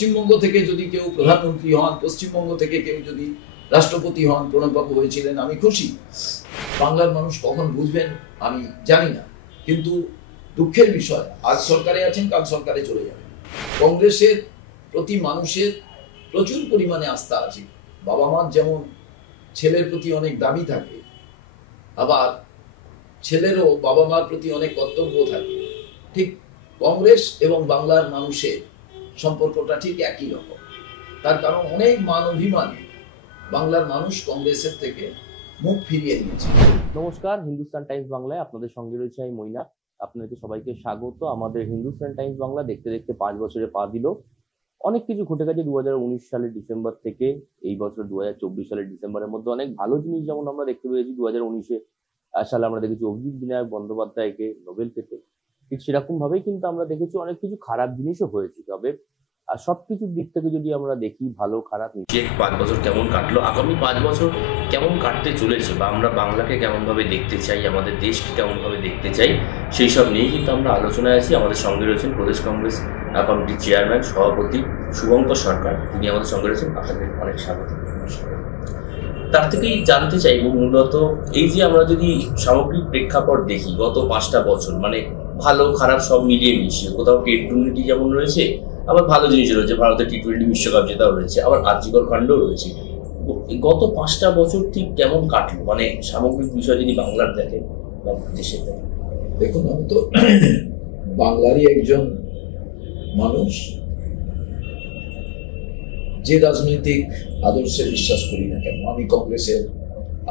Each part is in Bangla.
পশ্চিমবঙ্গ থেকে যদি কেউ প্রধানমন্ত্রী হন, পশ্চিমবঙ্গ থেকে কেউ যদি রাষ্ট্রপতি হন, প্রণববাবু হয়েছিলেন, আমি খুশি। বাংলার মানুষ কখন বুঝবেন আমি জানি না, কিন্তু দুঃখের বিষয় আজ সরকারে আছেন, কাল সরকারে চলে যাবেন। কংগ্রেসের প্রতি মানুষের প্রচুর পরিমাণে আস্থা আছে। বাবা মার যেমন ছেলের প্রতি অনেক দাবি থাকে, আবার ছেলেরও বাবা মার প্রতি অনেক কর্তব্য থাকে। ঠিক কংগ্রেস এবং বাংলার মানুষের সম্পর্কটা ঠিক একই রকম। তার কারণ অনেক মান অভিমানে বাংলার মানুষ কংগ্রেসের থেকে মুখ ফিরিয়ে নিয়েছে। নমস্কার, হিন্দুস্তান টাইমস বাংলায় আপনাদের সঙ্গে রয়েছে আমি মইনা। আপনাদের সবাইকে স্বাগত। আমাদের হিন্দুস্তান টাইমস বাংলা দেখতে দেখতে 5 বছরে পা দিল। অনেক কিছু ঘটে গেছে 2019 সালের ডিসেম্বর থেকে এই বছর 2024 সালের ডিসেম্বরের মধ্যে। অনেক ভালো জিনিস যেমন আমরা দেখতে পেয়েছি। 2019 সালে আমরা দেখেছি অভিজিৎ বিনায়ক বন্দ্যোপাধ্যায়কে নোবেল পেতে। ঠিক সেরকম ভাবেই কিন্তু আমরা দেখেছি অনেক কিছু খারাপ জিনিসও হয়েছে। তবে আর সবকিছুর দিক থেকে যদি আমরা দেখি, ভালো খারাপ, 5 বছর কেমন কাটলো, আগামী 5 বছর কেমন কাটতে চলেছে, বা আমরা বাংলাকে কেমনভাবে দেখতে চাই, আমাদের দেশকে কেমনভাবে দেখতে চাই, সেই সব নিয়েই কিন্তু আমরা আলোচনায় আছি। আমাদের সঙ্গে রয়েছেন প্রদেশ কংগ্রেস কমিটির চেয়ারম্যান সভাপতি শুভঙ্কর সরকার, তিনি আমাদের সঙ্গে রয়েছেন। আপনাদের অনেক স্বাগত। তার থেকেই জানতে চাইব মূলত এই যে আমরা যদি সামগ্রিক প্রেক্ষাপট দেখি গত 5টা বছর, মানে ভালো খারাপ সব মিলিয়ে মিশিয়ে, কোথাও টেট দুর্নীতি যেমন রয়েছে, আবার ভালো জিনিস রয়েছে, ভারতের টি20 বিশ্বকাপ জেতাও রয়েছে, আবার আর্যিকর কাণ্ডও রয়েছে। গত 5টা বছর ঠিক কেমন কাটলো, মানে সামগ্রিক বিষয় যদি বাংলার দেখেন বা দেশের দেখেন? দেখুন, আমি তো বাংলারই একজন মানুষ। যে রাজনৈতিক আদর্শে বিশ্বাস করি না কেন, আমি কংগ্রেসের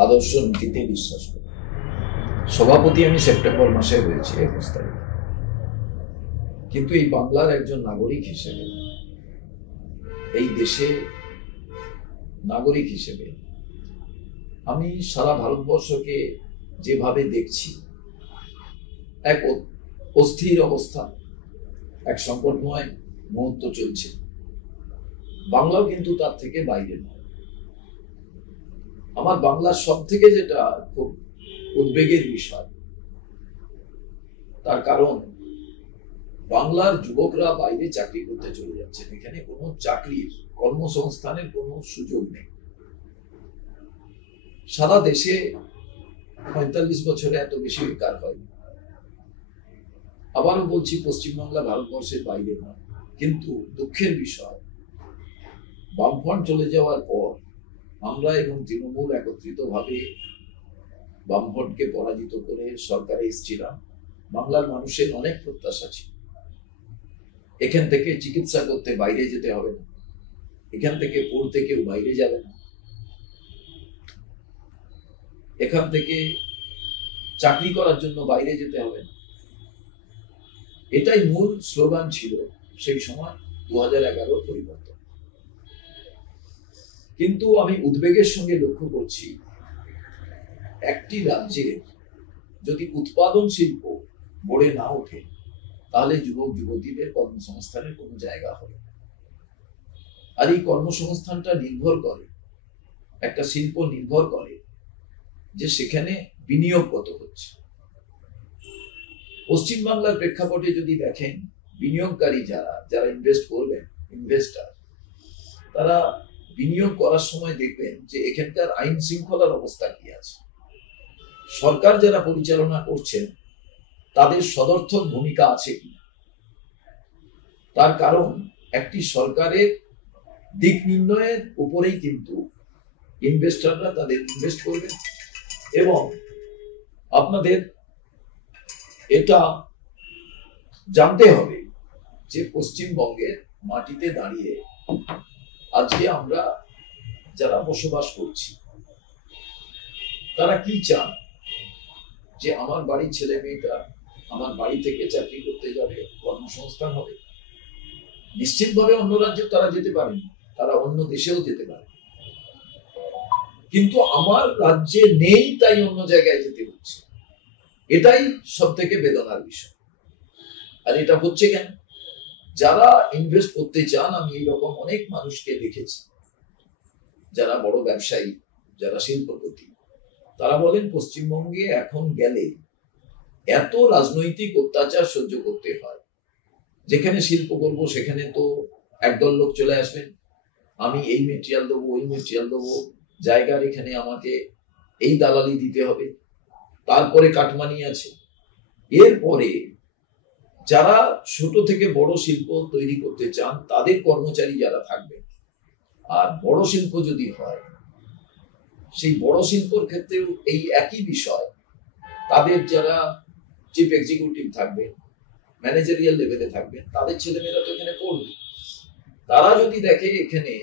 আদর্শ নীতিতে বিশ্বাস করি। সভাপতি আমি সেপ্টেম্বর মাসে হয়েছি 21 তারিখ। কিন্তু এই বাংলার একজন নাগরিক হিসেবে, এই দেশে নাগরিক হিসেবে আমি সারা ভারতবর্ষকে যেভাবে দেখছি, এক অস্থির অবস্থা, এক সংকটময় মুহূর্ত চলছে। বাংলাও কিন্তু তার থেকে বাইরে নয়। আমার বাংলার সব থেকে যেটা খুব উদ্বেগের বিষয়, তার কারণ বাংলার যুবকরা বাইরে চাকরি করতে চলে যাচ্ছেন। এখানে কোনো চাকরির, কর্মসংস্থানের কোনো সুযোগ নেই। সারা দেশে 45 বছরে এত বেশি বেকার হয়নি। আবারও বলছি, পশ্চিমবাংলা ভারতবর্ষের বাইরে নয়। কিন্তু দুঃখের বিষয়, বামফ্রন্ট চলে যাওয়ার পর আমরা এবং তৃণমূল একত্রিতভাবে বামফ্রন্টকে পরাজিত করে সরকারে এসেছিলাম। বাংলার মানুষের অনেক প্রত্যাশা ছিল, এখান থেকে চিকিৎসা করতে বাইরে যেতে হবে না, এখান থেকে পড়তে কেউ বাইরে যাবে না, এখান থেকে চাকরি করার জন্য বাইরে যেতে হবে না। এটাই মূল স্লোগান ছিল সেই সময় 2011 পরিবর্তন। কিন্তু আমি উদ্বেগের সঙ্গে লক্ষ্য করছি, একটি রাজ্যের যদি উৎপাদন শিল্প গড়ে না ওঠে, তাহলে যুবক যুবতীদের কর্মসংস্থানের কোনো জায়গা হবে। আর এই কর্মসংস্থানটা নির্ভর করে, একটা শিল্প নির্ভর করে যে সেখানে বিনিয়োগ কত হচ্ছে। পশ্চিমবাংলার প্রেক্ষাপটে যদি দেখেন, বিনিয়োগকারী যারা ইনভেস্ট করবেন, ইনভেস্টার, তারা বিনিয়োগ করার সময় দেখবেন যে এখানকার আইন শৃঙ্খলার অবস্থা কি আছে। সরকার যারা পরিচালনা করছেন তাদের সদর্থক ভূমিকা আছে কিনা। তার কারণ একটি সরকারের দিক নির্ণয়ের উপরেই কিন্তু ইনভেস্টররা তাদের ইনভেস্ট করবেন। এবং আপনাদের এটা জানতে হবে যে পশ্চিমবঙ্গের মাটিতে দাঁড়িয়ে আজকে আমরা যারা বসবাস করছি, তারা কি চান, যে আমার বাড়ির ছেলে মেয়েটা আমার বাড়ি থেকে চাকরি করতে যাবে, কর্মসংস্থান হবে। নিশ্চিতভাবে অন্য রাজ্যে তারা যেতে পারেন, তারা অন্য দেশেও যেতে পারে, কিন্তু আমার রাজ্যে নেই, তাই অন্য জায়গায় যেতে হচ্ছে। এটাই সব থেকে বেদনার বিষয়। আর এটা হচ্ছে কেন? যারা ইনভেস্ট করতে চান, আমি এইরকম অনেক মানুষকে দেখেছি, যারা বড় ব্যবসায়ী, যারা শিল্পপতি, তারা বলেন পশ্চিমবঙ্গে এখন গেলে এত রাজনৈতিক অত্যাচার সহ্য করতে হয়। যেখানে শিল্প করবো সেখানে তো একদল লোক চলে আসবেন, আমি এই মেটেরিয়াল দেবো, ওই মেটেরিয়াল দেবো, জায়গার এখানে আমাকে এই দালালি দিতে হবে, তারপরে কাটমানি আছে। এরপরে যারা ছোট থেকে বড় শিল্প তৈরি করতে চান তাদের কর্মচারী যারা থাকবে, আর বড় শিল্প যদি হয় সেই বড় শিল্পর ক্ষেত্রেও এই একই বিষয়, তাদের যারা চিফ এক্সিকিউটিভ থাকবে, ম্যানেজারিয়াল লেভেলে থাকবেন, তাদের ছেলেমেয়েরা তো এখানে পড়বে। তারা যদি দেখে এখানে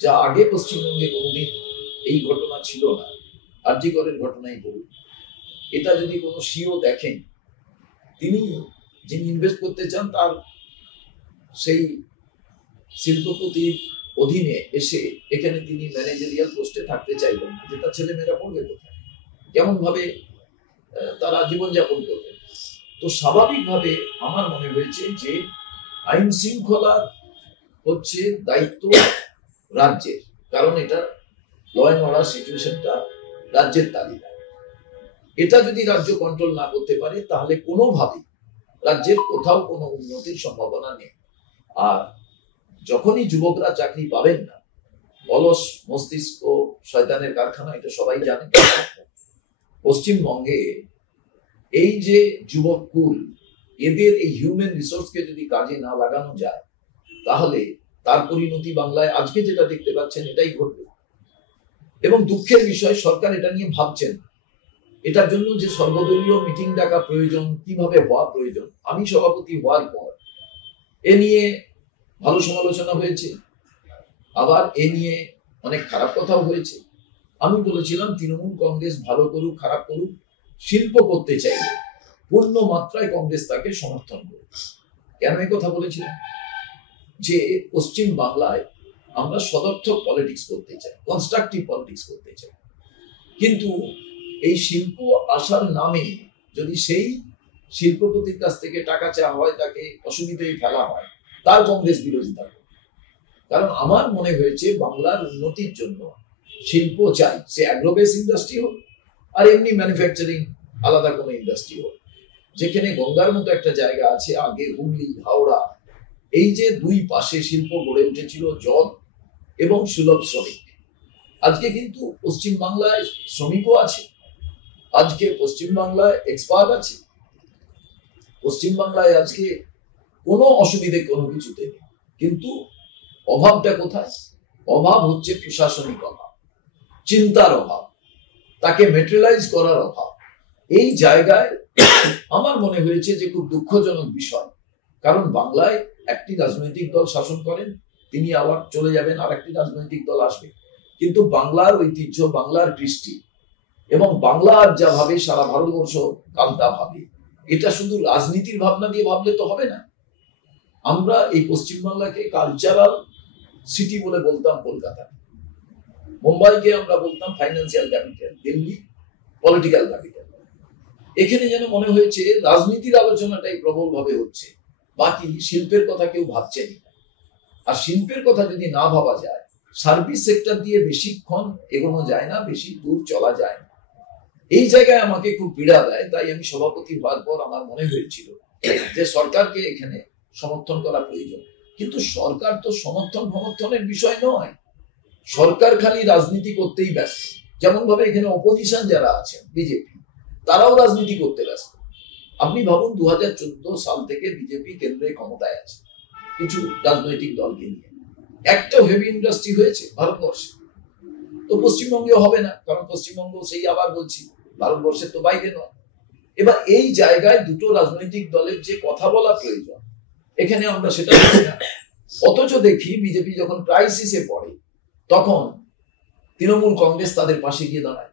যা আগে পশ্চিমবঙ্গে কোনোদিন এই ঘটনা ছিল না, আরজি করের ঘটনাই বলুন, এটা যদি কোনো সিও দেখেন, তিনি যিনি ইনভেস্ট করতে চান তার সেই শিল্পপতির অধীনে এসে এখানে তিনি ম্যানেজারিয়াল পোস্টে থাকতে চাইবেন না, যে তার ছেলেমেয়েরা পড়বে কোথায়, কেমন ভাবে তারা জীবনযাপন করবে। তো স্বাভাবিকভাবে আমার মনে হয়েছে যে আইন শৃঙ্খলার হচ্ছে দায়িত্ব রাজ্যের, কারণ এটা ল অ্যান্ড অর্ডার সিচুয়েশনটা রাজ্যের তালিকায়। এটা যদি রাজ্য কন্ট্রোল না করতে পারে তাহলে কোনোভাবেই রাজ্যের কোথাও কোনো উন্নতির সম্ভাবনা নেই। আর যখনই যুবকরা চাকরি পাবেন না, অলস মস্তিষ্ক শয়তানের কারখানা, এটা সবাই জানে। পশ্চিমবঙ্গে এই যে যুবক কুল, এদের এই হিউম্যান রিসোর্সকে যদি কাজে না লাগানো যায় তাহলে তার পরিণতি বাংলায় আজকে যেটা দেখতে পাচ্ছেন এটাই ঘটবে। এবং দুঃখের বিষয়, সরকার এটা নিয়ে ভাবছেন। এটার জন্য যে সর্বদলীয় মিটিং ডাকা প্রয়োজন, কিভাবে হওয়া প্রয়োজন, আমি সভাপতি হওয়ার পর এ নিয়ে ভালো সমালোচনা হয়েছে, আবার এ নিয়ে অনেক খারাপ কথাও হয়েছে। আমি বলেছিলাম তৃণমূল কংগ্রেস ভালো করুক খারাপ করুক, শিল্প করতে চাইলে পূর্ণ মাত্রায় কংগ্রেস তাকে সমর্থন করুক। কেন এই কথা বলেছিলাম? যে পশ্চিম বাংলায় আমরা সদর্থক পলিটিক্স করতে চাই, কনস্ট্রাকটিভ পলিটিক্স করতে চাই, কিন্তু এই শিল্প আসার নামে যদি সেই শিল্পপতির কাছ থেকে টাকা চাওয়া হয়, তাকে অসুবিধায় ফেলা হয়, তার কংগ্রেস বিরোধিতা করে। কারণ আমার মনে হয়েছে বাংলার উন্নতির জন্য শিল্প চাই, সে অ্যাগ্রোবেস ইন্ডাস্ট্রি হোক আর এমনি ম্যানুফ্যাকচারিং আলাদা কোনো ইন্ডাস্ট্রি হোক। যেখানে গঙ্গার মতো একটা জায়গা আছে, আগে হুগলি হাওড়া, এই যে দুই পাশে শিল্প গড়ে উঠেছিল, জল এবং সুলভ শ্রমিক। আজকে কিন্তু পশ্চিমবাংলায় শ্রমিকও আছে, আজকে পশ্চিমবাংলায় এক্সপার্ট আছে, পশ্চিমবাংলায় আজকে কোনো অসুবিধে কোনো কিছুতে নেই। কিন্তু অভাবটা কোথায়? অভাব হচ্ছে প্রশাসনিক অভাব, চিন্তার অভাব, তাকে মেটেরিয়ালাইজ করার অভাব। এই জায়গায় আমার মনে হয়েছে যে খুব দুঃখজনক বিষয়, কারণ বাংলায় একটি রাজনৈতিক দল শাসন করেন, তিনি আবার চলে যাবেন, আর একটি রাজনৈতিক দল আসবে, কিন্তু বাংলার ঐতিহ্য, বাংলার কৃষ্টি এবং বাংলার যা ভাবে সারা ভারতবর্ষ কান্তা ভাবে, এটা শুধু রাজনীতির ভাবনা দিয়ে ভাবলে তো হবে না। আমরা এই পশ্চিমবাংলাকে কালচারাল সিটি বলে বলতাম কলকাতা, মুম্বাইকে আমরা বলতাম financial capital, Delhi political capital. এখানে যেন মনে হয়েছে রাজনীতির আলোচনাটাই প্রবলভাবে হচ্ছে, বাকি শিল্পের কথা কেউ ভাবছেন না। আর শিল্পের কথা যদি না ভাবা যায়, সার্ভিস সেক্টর দিয়ে বেশিক্ষণ এগোনো যায় না, বেশি দূর চলা যায় না। এই জায়গায় আমাকে খুব পীড়া দেয়। তাই আমি সভাপতি হওয়ার পর আমার মনে হয়েছিল যে সরকারকে এখানে সমর্থন করা প্রয়োজন। কিন্তু সরকার তো সমর্থনের বিষয় নয়, সরকার খালি রাজনীতি করতেই ব্যস্ত। যেমন ভাবে এখানে অপোজিশন যারা আছেন, বিজেপি, তারাও রাজনীতি করতে ব্যস্ত। আপনি ভাবুন 2014 সাল থেকে বিজেপি কেন্দ্রে ক্ষমতায় আছে কিছু রাজনৈতিক দলকে নিয়ে, একটা হেভি ইন্ডাস্ট্রি হয়েছে ভারতবর্ষে, তো পশ্চিমবঙ্গে হবে না, কারণ পশ্চিমবঙ্গ সেই আবার বলছি ভারতবর্ষের তো বাইরে নয়। এবার এই জায়গায় দুটো রাজনৈতিক দলের যে কথা বলা প্রয়োজন, এখানে আমরা সেটা দেখি না। অথচ দেখি বিজেপি যখন ক্রাইসিসে পড়ে তখন তৃণমূল কংগ্রেস তাদের পাশে গিয়ে দাঁড়ায়।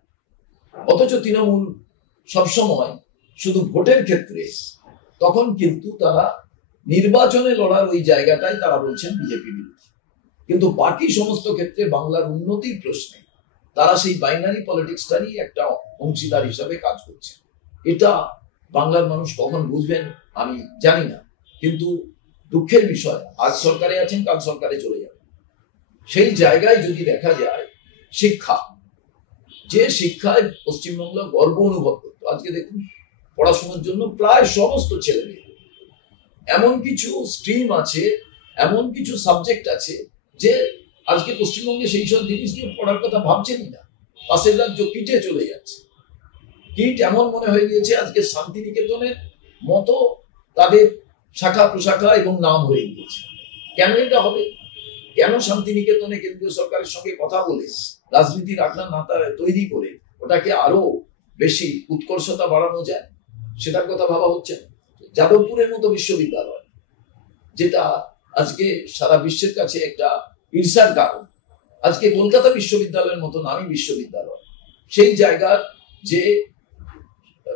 অথচ তৃণমূল সবসময় শুধু ভোটের ক্ষেত্রে, তখন কিন্তু তারা নির্বাচনে লড়ার ওই জায়গাটাই তারা বলছেন বিজেপি বিরোধী, কিন্তু বাকি সমস্ত ক্ষেত্রে বাংলার উন্নতির প্রশ্নে তারা সেই বাইনারি পলিটিক্সটারই একটা অংশীদার হিসাবে কাজ করছে। এটা বাংলার মানুষ কখন বুঝবেন আমি জানি না, কিন্তু দুঃখের বিষয়, আজ সরকারে আছেন, কাল সরকারে চলে যাবে। সেই জায়গায় যদি দেখা যায় শিক্ষা, যে শিক্ষায় পশ্চিমবঙ্গ গর্ব অনুভব করতো, আজকে দেখুন পড়াশোনার জন্য প্রায় সমস্ত ছেলেমেয়ে, এমন কিছু স্ট্রিম আছে এমন কিছু সাবজেক্ট আছে যে আজকে পশ্চিমবঙ্গে সেই সব জিনিস নিয়ে পড়ার কথা ভাবছেনই না। পাশের রাজ্য কিটে চলে যাচ্ছে। কিট এমন মনে হয়ে গিয়েছে আজকে শান্তিনিকেতনের মতো তাদের শাখা প্রশাখা এবং নাম হয়ে গিয়েছে। কেন এটা হবে? কেন শান্তিনিকেতনে কেন্দ্রীয় সরকারের সঙ্গে কথা বলে রাজনীতির আখড়া নাতা তৈরি করে ওটাকে আরো বেশি উৎকর্ষতা বাড়ানো যায়, সেটার কথা ভাবা হচ্ছে না। যাদবপুরের মতো বিশ্ববিদ্যালয়, যেটা আজকে সারা বিশ্বের কাছে একটা ঈর্ষার কারণ, আজকে কলকাতা বিশ্ববিদ্যালয়ের মতো নামী বিশ্ববিদ্যালয়, সেই জায়গার যে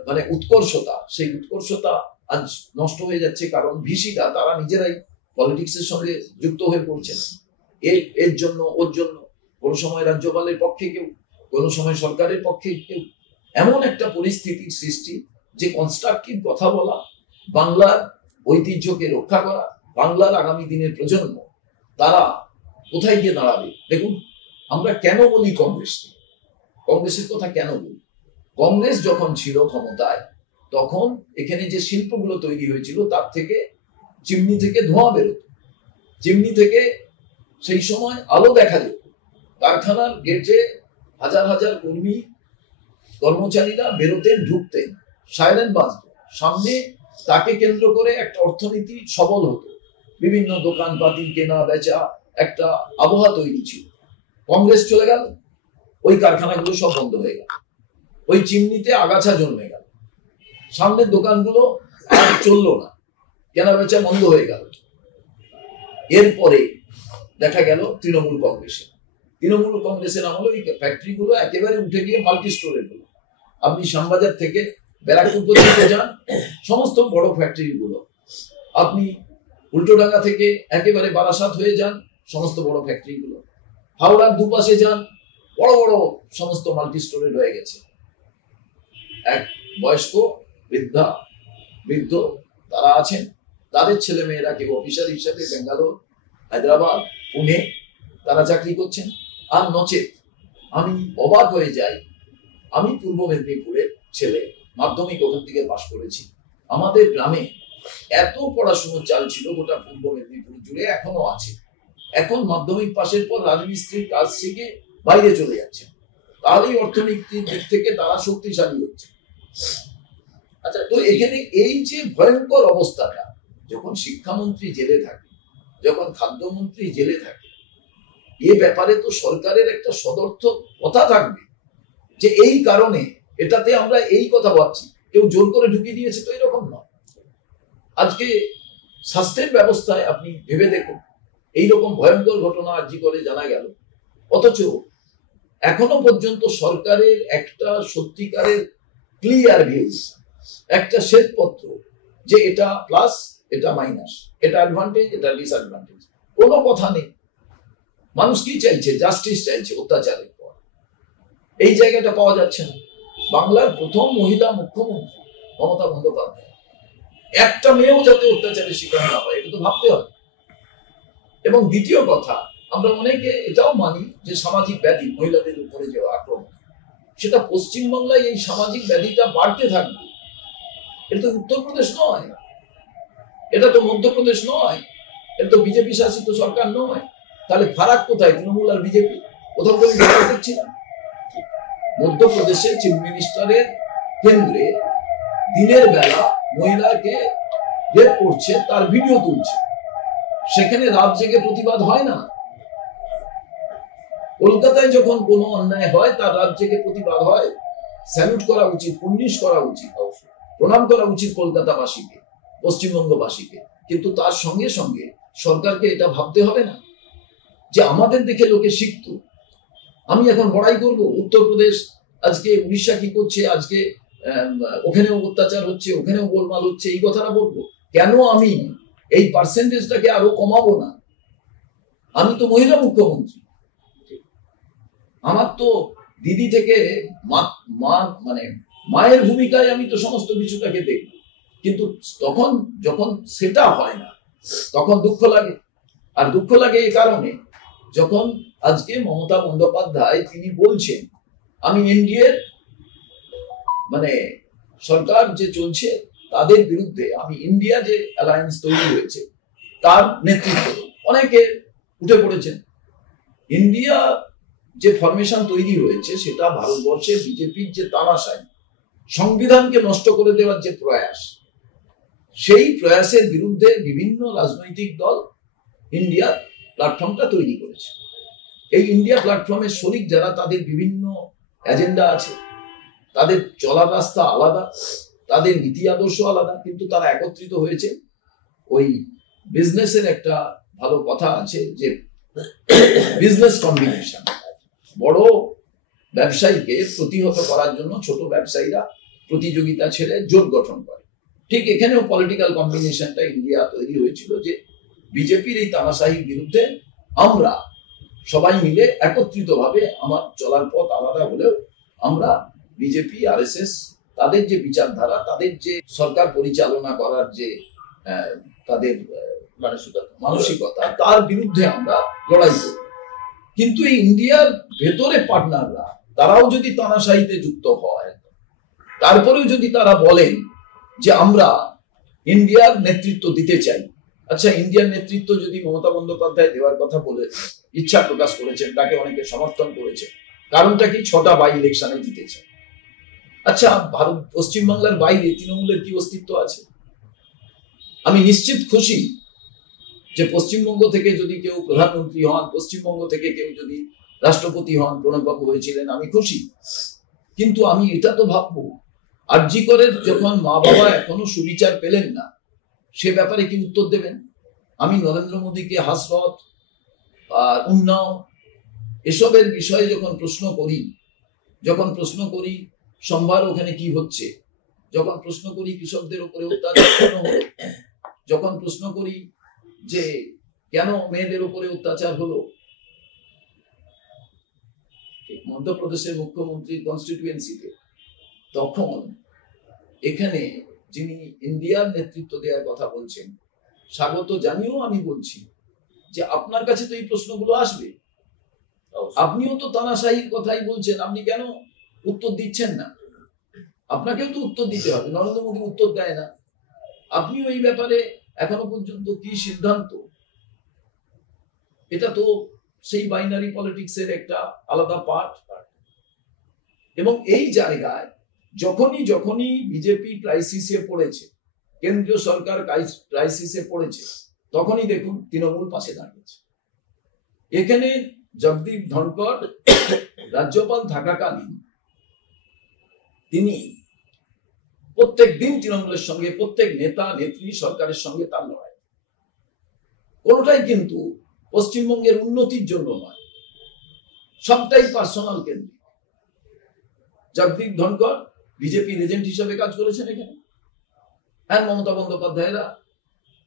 মানে উৎকর্ষতা, সেই উৎকর্ষতা আজ নষ্ট হয়ে যাচ্ছে। কারণ ভিসিরা তারা নিজেরাই পলিটিক্সের সঙ্গে যুক্ত হয়ে পড়ছেন। এর জন্য ওর জন্য কোনো সময় রাজ্যপালের পক্ষে কেউ, কোনো সময় সরকারের পক্ষে কেউ, এমন একটা পরিস্থিতির সৃষ্টি যে কনস্ট্রাকটিভ কথা বলা, বাংলার ঐতিহ্যকে রক্ষা করা, বাংলার আগামী দিনের প্রজন্ম তারা কোথায় গিয়ে দাঁড়াবে। দেখুন, আমরা কেন বলি কংগ্রেসকে, কংগ্রেসের কথা কেন বলি? কংগ্রেস যখন ছিল ক্ষমতায় তখন এখানে যে শিল্পগুলো তৈরি হয়েছিল তার থেকে চিমনি থেকে ধোঁয়া বেরোত, চিমনি থেকে সেই সময় আলো দেখা যেত। কারখানার গেটে হাজার হাজার কর্মী কর্মচারীরা বেরোতেন, ঢুকতেন, সাইরেন বাজত, সামনে তাকে কেন্দ্র করে একটা অর্থনীতি সবল হতো, বিভিন্ন দোকানপাতি কেনা বেচা, একটা আবহাওয়া তৈরি ছিল। কংগ্রেস চলে গেল, ওই কারখানাগুলো সব বন্ধ হয়ে গেল, ওই চিমনিতে আগাছা জন্মে গেল, সামনের দোকানগুলো আর চললো না, কেনা বেচা বন্ধ হয়ে গেল। এরপরে দেখা গেল তৃণমূল কংগ্রেসের আমলে ওই ফ্যাক্টরিগুলো একেবারে উঠে গিয়ে মাল্টি স্টোরের হলো। আপনি শ্যামবাজার থেকে ব্যারাকপুর পর্যন্ত যান, সমস্ত বড় ফ্যাক্টরিগুলো, আপনি উল্টোডাঙ্গা থেকে একেবারে বারাসাত হয়ে যান, সমস্ত বড় ফ্যাক্টরিগুলো, হাওড়ার দুপাশে যান, বড় বড় সমস্ত মাল্টি স্টোরেড হয়ে গেছে। এক বয়স্ক বৃদ্ধ তারা আছেন, তাদের ছেলে মেয়েরা কেউ অফিসার হিসাবে বেঙ্গালোর, হায়দ্রাবাদ, পুনে তারা চাকরি করছেন। আর নচেত আমি অবাক হয়ে যাই, আমি পূর্ব মেদিনীপুরের ছেলে, মাধ্যমিক ওখান থেকে পাশ করেছি। আমাদের গ্রামে এত পড়াশুনোর চাল ছিল গোটা পূর্ব মেদিনীপুর জুড়ে, এখনো আছে। এখন মাধ্যমিক পাশের পর রাজমিস্ত্রির কাজ শিখে বাইরে চলে যাচ্ছে, তাহলেই অর্থনীতির দিক থেকে তারা শক্তিশালী হচ্ছে। আচ্ছা, তো এখানে এই যে ভয়ঙ্কর অবস্থাটা, যখন শিক্ষামন্ত্রী জেলে থাকে, যখন খাদ্যমন্ত্রী জেলে থাকে, এ ব্যাপারে তো সরকারের একটা সদর্থক কথা থাকবে যে এই কারণে এটাতে আমরা এই কথা ভাবছি। কেউ জোর করে ঢুকিয়ে দিয়েছে তো এরকম নয়। আজকে স্বাস্থ্যের ব্যবস্থায় আপনি ভেবে দেখুন, এইরকম ভয়ঙ্কর ঘটনা আজকে করে জানা গেল, অথচ এখনো পর্যন্ত সরকারের একটা সত্যিকারের ক্লিয়ার ভিউজ, একটা শ্বেতপত্র যে এটা প্লাস, এটা মাইনাস, এটা অ্যাডভান্টেজ, এটা ডিসঅ্যাডভান্টেজ, কোনো কথা নেই। মানুষ কি চাইছে? জাস্টিস চাইছে অত্যাচারের পর। এই জায়গাটা পাওয়া যাচ্ছে না। বাংলার প্রথম মহিলা মুখ্যমন্ত্রী মমতা বন্দ্যোপাধ্যায়, একটা মেয়েও যাতে অত্যাচারের শিকার না হয়, এটা তো ভাবতে হবে। এবং দ্বিতীয় কথা, আমরা অনেকে এটাও মানি যে সামাজিক ব্যাধি, মহিলাদের উপরে যে আক্রমণ, সেটা পশ্চিমবাংলায় এই সামাজিক ব্যাধিটা বাড়তে থাকবে। এটা তো উত্তরপ্রদেশ নয়, এটা তো মধ্যপ্রদেশ নয়, এটা তো বিজেপি শাসিত সরকার নয়। তাহলে ফারাক কোথায় তৃণমূল আর বিজেপি? কোথাও কোনো ব্যাপার দেখছি না। মধ্যপ্রদেশের চিফ মিনিস্টারের কেন্দ্রে দিনের বেলা মহিলাকে রেপ করছে, তার ভিডিও তুলছে, সেখানে রাত জেগে প্রতিবাদ হয় না। কলকাতায় যখন কোনো অন্যায় হয় তার রাত জেগে প্রতিবাদ হয়। স্যালুট করা উচিত, পুণ্যিশ করা উচিত, প্রণাম করা উচিত কলকাতাবাসীকে, পশ্চিমবঙ্গবাসীকে। কিন্তু তার সঙ্গে সঙ্গে সরকারকে এটা ভাবতে হবে না যে আমাদের দেখে লোকে শিখত। আমি এখন বড়াই করব উত্তরপ্রদেশ আজকে, উড়িষ্যা কি করছে আজকে, ওখানেও অত্যাচার হচ্ছে, ওখানেও গোলমাল হচ্ছে, এই কথাটা বলবো কেন? আমি এই পার্সেন্টেজটাকে আরো কমাবো না? আমি তো মহিলা মুখ্যমন্ত্রী, আমার তো দিদি থেকে মানে মায়ের ভূমিকায় আমি তো সমস্ত কিছুটাকে দেখব। কিন্তু তখন যখন সেটা হয় না, তখন দুঃখ লাগে। আর দুঃখ লাগে এই কারণে, যখন আজকে মমতা বন্দ্যোপাধ্যায় তিনি বলছেন আমি এনডিএর মানে সরকার যে চলছে তাদের বিরুদ্ধে আমি ইন্ডিয়া যে অ্যালায়েন্স তৈরি হয়েছে তার নেতৃত্ব দেব। অনেকে উঠে পড়েছেন। ইন্ডিয়া যে ফরমেশন তৈরি হয়েছে সেটা ভারতবর্ষে বিজেপির যে তামাশাই, সংবিধানকে নষ্ট করে দেওয়ার যে প্রয়াস, সেই প্রয়াসের বিরুদ্ধে বিভিন্ন রাজনৈতিক দল ইন্ডিয়া প্ল্যাটফর্মটা তৈরি করেছে। এই ইন্ডিয়া প্ল্যাটফর্মের শরিক যারা, তাদের বিভিন্ন এজেন্ডা আছে, তাদের চলার রাস্তা আলাদা, তাদের নীতি আদর্শ আলাদা, কিন্তু তারা একত্রিত হয়েছে। ওই বিজনেসের একটা ভালো কথা আছে যে বিজনেস কম্বিনেশন, বড় ব্যবসায়ীকে প্রতিহত করার জন্য ছোট ব্যবসায়ীরা প্রতিযোগিতা ছেড়ে জোট গঠন করে। ঠিক এখানেও পলিটিক্যাল কম্বিনেশনটা ইন্ডিয়া তৈরি হয়েছিল যে বিজেপির এই তানাশাহির বিরুদ্ধে আমরা সবাই মিলে একত্রিতভাবে, আমার চলার পথ আলাদা হলেও আমরা বিজেপি, আরএসএস, তাদের যে বিচারধারা, তাদের যে সরকার পরিচালনা করার যে তাদের মানসিকতা, তার বিরুদ্ধে আমরা লড়াই করি। কিন্তু এই ইন্ডিয়ার ভেতরে পার্টনাররা, তারাও যদি তানাশাহিতে যুক্ত হয়, তারপরেও যদি তারা বলেন যে আমরা ইন্ডিয়ার নেতৃত্ব দিতে চাই, আচ্ছা, ইন্ডিয়ার নেতৃত্ব যদি মমতা বন্দ্যোপাধ্যায় দেওয়ার কথা বলে ইচ্ছা প্রকাশ করেছেন, তাকে অনেকে সমর্থন করেছে, কারণটা কি? 6টা বাই ইলেকশনে জিতেছে। আচ্ছা, ভারত পশ্চিমবাংলার বাইরে তৃণমূলের কি অস্তিত্ব আছে? আমি নিশ্চিত খুশি যে পশ্চিমবঙ্গ থেকে যদি কেউ প্রধানমন্ত্রী হন, পশ্চিমবঙ্গ থেকে কেউ যদি রাষ্ট্রপতি হন, প্রণববাবু হয়েছিলেন, আমি খুশি। কিন্তু আমি এটা তো ভাববো, আরজি করের যখন মা বাবা এখনো সুবিচার পেলেন না, সে ব্যাপারে কি উত্তর দেবেন? আমি নরেন্দ্র মোদীকে হাসরত আর উন্নাও এসবের বিষয়ে যখন প্রশ্ন করি সোমবার ওখানে কি হচ্ছে, যখন প্রশ্ন করি কৃষকদের উপরে অত্যাচার কেন হলো, যখন প্রশ্ন করি যে কেন মেয়েদের উপরে অত্যাচার হলো, মধ্যপ্রদেশের মুখ্যমন্ত্রীর কনস্টিটিউয়েন্সিতে, তখন এখানে যিনি ইন্ডিয়ার নেতৃত্ব দেওয়ার কথা বলছেন, স্বাগত জানিয়েও আমি বলছি যে আপনার কাছে তো এই প্রশ্নগুলো আসবে, আপনিও তো তানাশাহির কথাই বলছেন, আপনি কেন উত্তর দিচ্ছেন না? আপনাকেও তো উত্তর দিতে হবে। নরেন্দ্র মোদী উত্তর দেয় না, আপনিও এই ব্যাপারে এখনো পর্যন্ত কি সিদ্ধান্ত? এটা তো সেই বাইনারি পলিটিক্সের একটা আলাদা পার্ট। এবং এই জায়গায় যখনই বিজেপি ক্রাইসিসে পড়েছে, কেন্দ্রীয় সরকার ক্রাইসিসে পড়েছে, তখনই দেখুন তৃণমূল পাশে দাঁড়িয়েছে। এখানে জগদীপ ধনকড় রাজ্যপাল থাকাকালীন তিনি প্রত্যেক দিন তৃণমূলের সঙ্গে, প্রত্যেক নেতা নেত্রী সরকারের সঙ্গে তার লড়াই, কোনোটাই কিন্তু পশ্চিমবঙ্গের উন্নতির জন্য নয়, সবটাই পার্সোনাল কেন্দ্রিক। জগদীপ ধনকড় বিজেপির এজেন্ট হিসেবে কাজ করেছেন এখানে, আর মমতা বন্দ্যোপাধ্যায়রা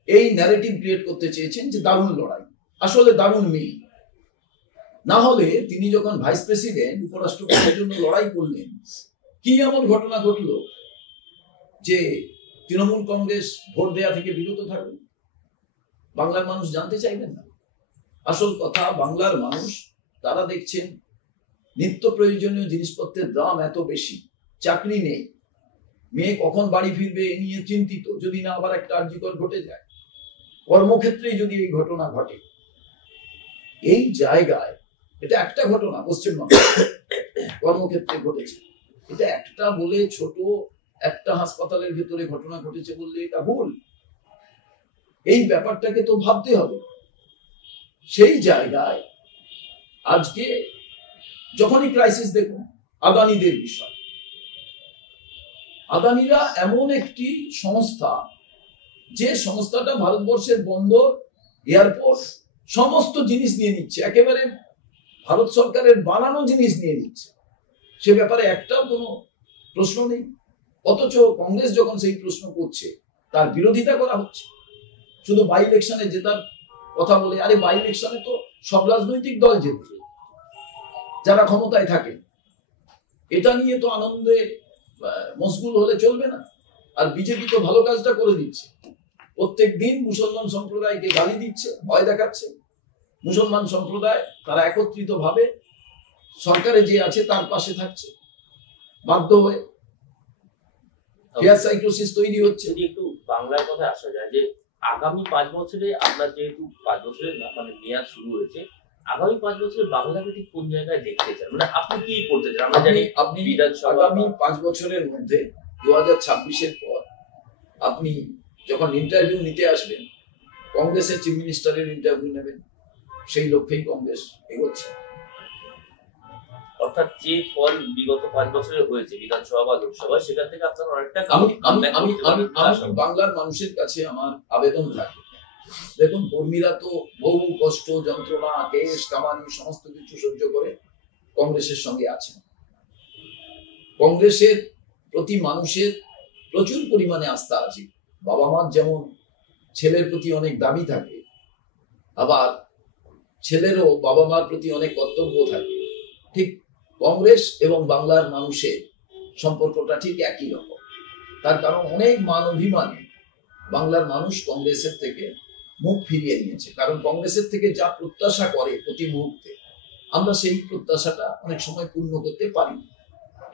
এই ন্যারেটিভ ক্রিয়েট করতে চেয়েছেন যে দারুণ লড়াই, আসলে দারুণ মিল। না হলে তিনি যখন ভাইস প্রেসিডেন্ট, উপরাষ্ট্রপতির জন্য লড়াই করলেন, কি এমন ঘটনা ঘটলো যে তৃণমূল কংগ্রেস ভোট দেয়া থেকে বিরত থাকবে? বাংলার মানুষ জানতে চাইবেন না। আসল কথা, বাংলার মানুষ তারা দেখছেন নিত্য প্রয়োজনীয় জিনিসপত্রের দাম এত বেশি, চাকরি নেই, মেয়ে কখন বাড়ি ফিরবে এ নিয়ে চিন্তিত, যদি না আবার একটা আর্যিকর ঘটে যায়, কর্মক্ষেত্রেই যদি এই ঘটনা ঘটে। এই জায়গায় এটা একটা ঘটনা পশ্চিমবঙ্গে কর্মক্ষেত্রে ঘটেছে, এটা একটা বলে ছোট একটা হাসপাতালের ভেতরে ঘটনা ঘটেছে বললে এটা ভুল। এই ব্যাপারটাকে তো ভাবতে হবে। সেই জায়গায় আজকে যখনই ক্রাইসিস, দেখুন আদানিদের বিষয়, আদানিরা এমন একটি সংস্থা, যে সংস্থাটা ভারতবর্ষের বন্দর, এয়ারপোর্ট, সমস্ত জিনিস নিয়ে নিচ্ছে, একেবারে ভারত সরকারের বানানো জিনিস নিয়ে নিচ্ছে, সে ব্যাপারে একটাও কোনো প্রশ্ন নেই। অথচ কংগ্রেস যখন সেই প্রশ্ন করছে, তার বিরোধিতা করা হচ্ছে। শুধু বাই ইলেকশনে জেতার কথা বলে, আরে বাই ইলেকশনে তো সব রাজনৈতিক দল জেতে, যারা ক্ষমতায় থাকে, এটা নিয়ে তো আনন্দে মশগুল হলে চলবে না। আর বিজেপি তো ভালো কাজটা করে দিচ্ছে, প্রত্যেক দিন মুসলমান সম্প্রদায়কে গালি দিচ্ছে, ভয় দেখাচ্ছে। মুসলমান সম্প্রদায় তারা একত্রিত ভাবে সরকারে যে আছে তার পাশে থাকছে, বাধ্য হয়ে ফিয়ার সাইক্লোসিস তৈরি হচ্ছে। যদি একটু বাংলার কথা আসা যায়, যে আগামী 5 বছরে আপনার যেহেতু 5 বছরের মানে মেয়াদ শুরু হয়েছে, আগামী 5 বছরে বাংলাকে ঠিক কোন জায়গায় দেখতে চান? মানে আপনি কি করতে চান? আমরা জানি আপনি বিধানসভা আগামী 5 বছরের মধ্যে 2026-এর পর আপনি যখন ইন্টারভিউ নিতে আসবেন, কংগ্রেসের চিফ মিনিস্টারের ইন্টারভিউ নেবেন, সেই লক্ষ্যেই কংগ্রেস এগোচ্ছে। অর্থাৎ যে ফল বিগত 5 বছরে হয়েছে বিধানসভা বা লোকসভা, সেখান থেকে আপনার অনেকটা বাংলার মানুষের কাছে আমার আবেদন থাকে, দেখুন কর্মীরা তো বহু কষ্ট, যন্ত্রণা, কেস কামানি সমস্ত কিছু সহ্য করে কংগ্রেসের সঙ্গে আছেন। কংগ্রেসের প্রতি মানুষের প্রচুর পরিমাণে আস্থা আছে। বাবা মার যেমন ছেলের প্রতি অনেক দাবি থাকে, আবার ছেলেরও বাবা মার প্রতি অনেক কর্তব্য থাকে। ঠিক কংগ্রেস এবং বাংলার মানুষের সম্পর্কটা ঠিক একই রকম। তার কারণ অনেক মান অভিমানে বাংলার মানুষ কংগ্রেসের থেকে মুখ ফিরিয়ে নিয়েছে। কারণ কংগ্রেসের থেকে যা প্রত্যাশা করে প্রতি মুহূর্তে, আমরা সেই প্রত্যাশাটা অনেক সময় পূর্ণ করতে পারি,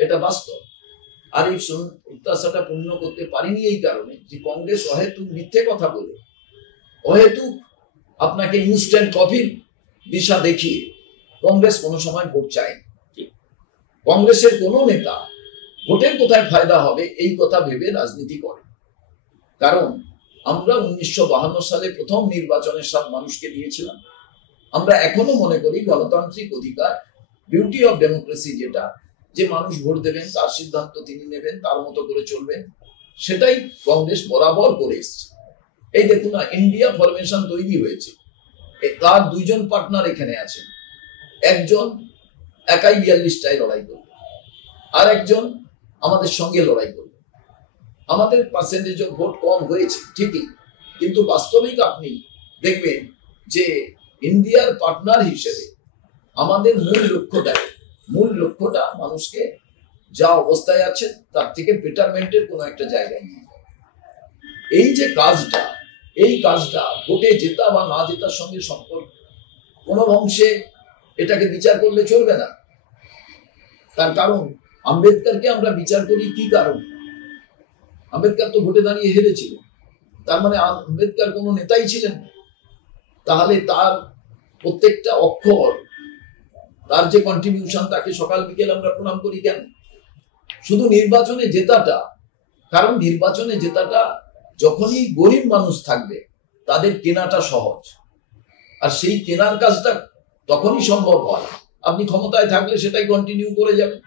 এটা বাস্তব। আর এই প্রত্যাশাটা পূর্ণ করতে পারিনি এই কারণে যে কংগ্রেস অহেতুক মিথ্যে কথা বলে, অহেতুক আপনাকে ইনস্ট্যান্ট কফির দিশা দেখিয়ে কংগ্রেস কোনো সময় ভোট চায়নি। কংগ্রেসের কোনো নেতা ভোটের কোথায় ফায়দা হবে এই কথা ভেবে রাজনীতি করে। কারণ আমরা 1952 সালে প্রথম নির্বাচনের সব মানুষকে দিয়েছিলাম। আমরা এখনো মনে করি গণতান্ত্রিক অধিকার, বিউটি অফ ডেমোক্রেসি, যেটা যে মানুষ ভোট দেবেন, তার সিদ্ধান্ত তিনি নেবেন, তার মতো করে চলবেন, সেটাই কংগ্রেস বরাবর করে এসছে। এই দেখুন না, ইন্ডিয়া ফরমেশন তৈরি হয়েছে, তার দুইজন পার্টনার এখানে আছেন। একজন একাই 42টায় লড়াই করবে, আর একজন আমাদের সঙ্গে লড়াই করবে। আমাদের পার্সেন্টেজ অফ ভোট কম হয়েছে ঠিকই, কিন্তু বাস্তবিক আপনি দেখবেন যে ইন্ডিয়ার পার্টনার হিসেবে আমাদের মূল লক্ষ্যটা মানুষকে যা অবস্থায় আছে তার থেকে বেটারমেন্টের কোনো একটা জায়গায় নিয়ে যাওয়া। এই কাজটা ভোটে জেতা বা না জেতার সঙ্গে সম্পর্ক কোনো অংশে এটাকে বিচার করলে চলবে না। তার কারণ আম্বেদকরকে আমরা বিচার করি কি কারণে? আম্বেদকর তো ভোটে দাঁড়িয়ে হেরেছিলেন, তার মানে আম্বেদকর কোনো নেতাই ছিলেন না। তাহলে তার প্রত্যেকটা অক্ষর, তার যে কন্ট্রিবিউশন, তাকে সকাল বিকেল আমরা প্রণাম করি কেন? শুধু নির্বাচনে জেতাটা, কারণ নির্বাচনে জেতাটা যখনই গরিব মানুষ থাকবে তাদের কেনাটা সহজ, আর সেই কেনার কাজটা তখনই সম্ভব হয় আপনি ক্ষমতায় থাকলে সেটাই কন্টিনিউ করে যাবেন।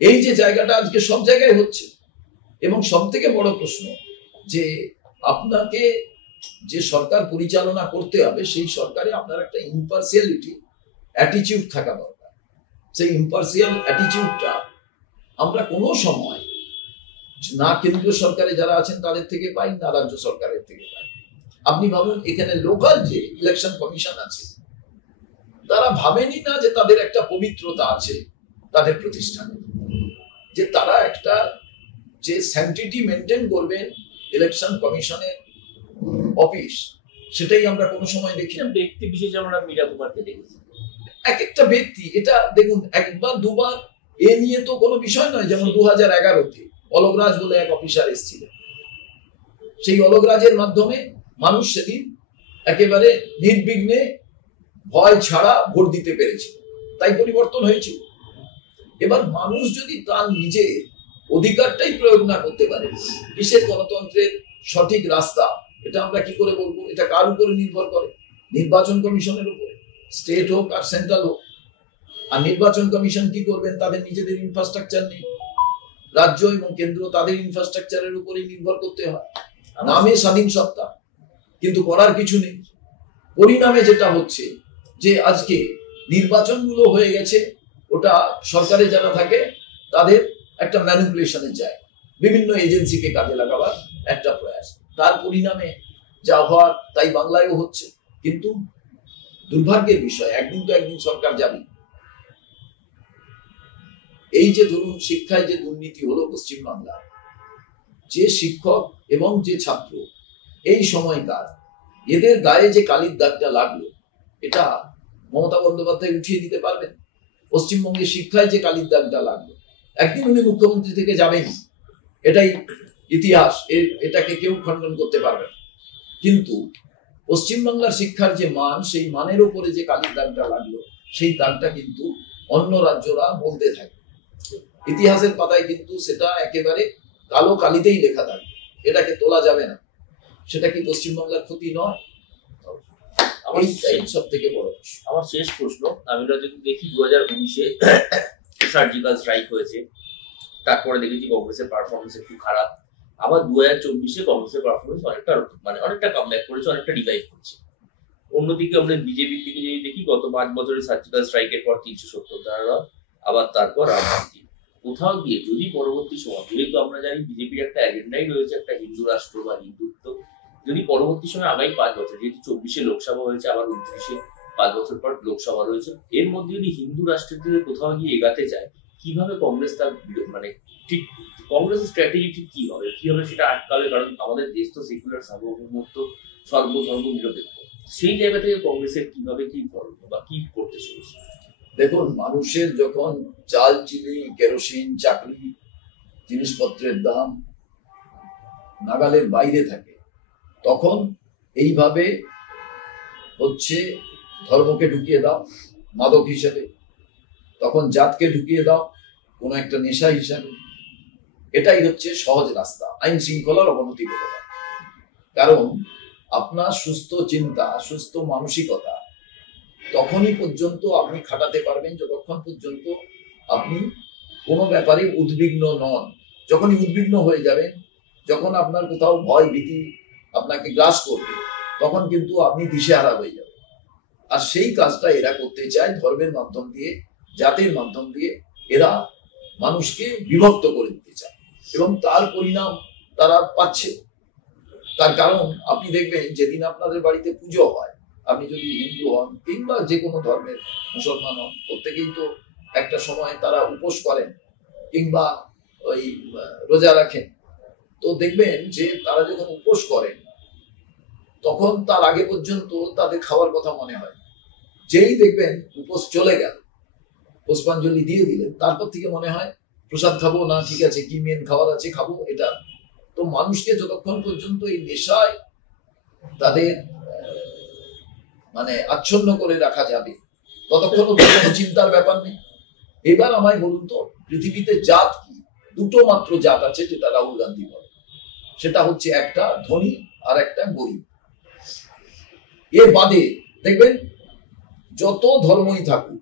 এই যে জায়গাটা আজকে সব জায়গায় হচ্ছে, এবং সব থেকে বড় প্রশ্ন যে আপনাকে যে সরকার পরিচালনা করতে হবে সেই সরকারে আপনার একটা ইম্পার্সিয়ালিটি অ্যাটিটিউড থাকা দরকার। সেই ইম্পার্সিয়াল অ্যাটিটিউডটা আমরা কোনো সময় না কেন্দ্রীয় সরকারে যারা আছেন তাদের থেকে পাই, না রাজ্য সরকারের থেকে পাই। আপনি ভাবুন, এখানে লোকাল যে ইলেকশন কমিশন আছে, তারা ভাবেনি না যে তাদের একটা পবিত্রতা আছে তাদের প্রতিষ্ঠানে, যে তারা একটা যে স্যাংটিটি মেনটেন করবেন ইলেকশন কমিশনের অফিস, সেটাই আমরা কোনো সময় দেখি না। ব্যক্তি বিশেষ আমরা মীরা কুমারকে দেখেছি, এক একটা ব্যক্তি, এটা দেখুন একবার দুবার এ নিয়ে তো কোনো বিষয় নয়। যেমন 2011-তে অলোকরাজ বলে এক অফিসার এসেছিলেন, সেই অলোকরাজের মাধ্যমে মানুষ সেদিন একেবারে নির্বিঘ্নে ভয় ছাড়া ভোট দিতে পেরেছে, তাই পরিবর্তন হয়েছিল। এবার মানুষ যদি তার নিজের অধিকারটাই প্রয়োগ না করতে পারে, কিসের গণতন্ত্রের সঠিক রাস্তা এটা আমরা কি করে বলবো? এটা কার উপরে নির্ভর করে? নির্বাচন কমিশনের উপরে, স্টেট হোক আর সেন্ট্রাল হোক। আর নির্বাচন কমিশন কি করবেন? তাদের নিজেদের ইনফ্রাস্ট্রাকচার নেই। রাজ্য এবং কেন্দ্র তাদের ইনফ্রাস্ট্রাকচারের উপরেই নির্ভর করতে হয়। নামে স্বাধীন সত্তা, কিন্তু করার কিছু নেই। পরিণামে যেটা হচ্ছে যে আজকে নির্বাচনগুলো হয়ে গেছে, ওটা সরকারে যারা থাকে তাদের একটা ম্যানিপুলেশনের জায়গা, বিভিন্ন এজেন্সিকে কাজে লাগাবার একটা প্রয়াস। তার পরিণামে যা হওয়ার তাই বাংলায়ও হচ্ছে। কিন্তু দুর্ভাগ্যের বিষয়, একদিন তো একদিন সরকার যাবে। এই যে ধরুন শিক্ষায় যে দুর্নীতি হলো পশ্চিমবাংলা, যে শিক্ষক এবং যে ছাত্র এই সময়কার, এদের গায়ে যে কালির দাগটা লাগলো, এটা মমতা বন্দ্যোপাধ্যায় উঠিয়ে দিতে পারবেন? পশ্চিমবঙ্গের শিক্ষায় যে কালির দাগটা লাগলো, একদিন উনি মুখ্যমন্ত্রী থেকে যাবেন, এটাই ইতিহাস, এটাকে কেউ খণ্ডন করতে পারবে না। কিন্তু পশ্চিমবাংলার শিক্ষার যে মান, সেই মানের উপরে যে কালির দাগটা লাগলো, সেই দাগটা কিন্তু অন্য রাজ্যরা বলতে থাকে। ইতিহাসের পাতায় কিন্তু সেটা একেবারে কালো কালিতেই লেখা থাকবে, এটাকে তোলা যাবে না। সেটা কি পশ্চিমবাংলার ক্ষতি নয়? সব থেকে বড় প্রশ্ন। আমার শেষ প্রশ্ন, আমরা যদি দেখি 2019-এ সার্জিক্যাল স্ট্রাইক হয়েছে, তারপরে দেখেছি কংগ্রেসের পারফরমেন্স একটু খারাপ। আবার 2024-এ কংগ্রেসের পারফরমেন্স অনেকটা কামব্যাক করেছে, অনেকটা রিভাইভ করছে। অন্যদিকে আমরা বিজেপির দিকে যদি দেখি, গত 5 বছরের সার্জিক্যাল স্ট্রাইকের পর 370 ধারা, আবার তারপর রাজনীতি। কোথাও গিয়ে যদি পরবর্তী সময়, যেহেতু আমরা জানি বিজেপির একটা এজেন্ডাই রয়েছে একটা হিন্দু রাষ্ট্র বা হিন্দুত্ব, যদি পরবর্তী সময় আগামী 5 বছর, যেহেতু 24-এ লোকসভা হয়েছে, আবার 29-এ 5 বছর পর লোকসভা রয়েছে, এর মধ্যে যদি হিন্দু রাষ্ট্রের দিকে কোথাও গিয়ে এগাতে চায়, কিভাবে কংগ্রেস তার ঠিক কংগ্রেসের স্ট্র্যাটেজি ঠিক কি হবে সেটা আটকাবে? কারণ আমাদের দেশ তো সেকুলার, সার্বভৌমত্ব, সর্বধর্ম নিরপেক্ষ। সেই জায়গা থেকে কংগ্রেসের কিভাবে কি করবে বা কি করতে চলেছে? দেখুন, মানুষের যখন চাল, চিনি, কেরোসিন, চাকরি, জিনিসপত্রের দাম নাগালের বাইরে থাকে, তখন এইভাবে হচ্ছে ধর্মকে ঢুকিয়ে দাও মাদক হিসেবে, তখন জাতকে ঢুকিয়ে দাও কোনো একটা নেশা হিসাবে। এটাই হচ্ছে সহজ রাস্তা, আইন শৃঙ্খলার অবনতি ঘটানো। কারণ আপনার সুস্থ চিন্তা, সুস্থ মানসিকতা তখনই পর্যন্ত আপনি খাটাতে পারবেন যতক্ষণ পর্যন্ত আপনি কোনো ব্যাপারে উদ্বিগ্ন নন। যখনই উদ্বিগ্ন হয়ে যাবেন, যখন আপনার কোথাও ভয় ভীতি আপনাকে গ্রাস করবে, তখন কিন্তু আপনি দিশেহারা হয়ে যাবেন। আর সেই কাজটা এরা করতে চায় ধর্মের মাধ্যম দিয়ে, জাতির মাধ্যম দিয়ে। এরা মানুষকে বিভক্ত করে দিতে চায় এবং তার পরিণাম তারা পাচ্ছে। তার কারণ আপনি দেখবেন, যেদিন আপনাদের বাড়িতে পুজো হয়, আপনি যদি হিন্দু হন কিংবা যে কোনো ধর্মের মুসলমান হন, প্রত্যেকেই তো একটা সময় তারা উপোস করেন কিংবা ওই রোজা রাখেন। তো দেখবেন যে তারা যখন উপোস করেন, তখন তার আগে পর্যন্ত তাদের খাওয়ার কথা মনে হয়। যেই দেখবেন উপোস চলে গেল, পুষ্পাঞ্জলি দিয়ে দিলেন, তারপর থেকে মনে হয় প্রসাদ খাবো না, ঠিক আছে কি মেন খাবার আছে খাবো। এটা তো মানুষকে যতক্ষণ পর্যন্ত এই নেশায় তাদের আচ্ছন্ন করে রাখা যাবে, ততক্ষণ কোনো চিন্তার ব্যাপার নেই। এবার আমায় বলুন তো, পৃথিবীতে জাত কি? দুটো মাত্র জাত আছে, যেটা রাহুল গান্ধী বলে। সেটা হচ্ছে একটা ধনী আর একটা গরিব। এর বাদে দেখবেন যত ধর্মই থাকুক,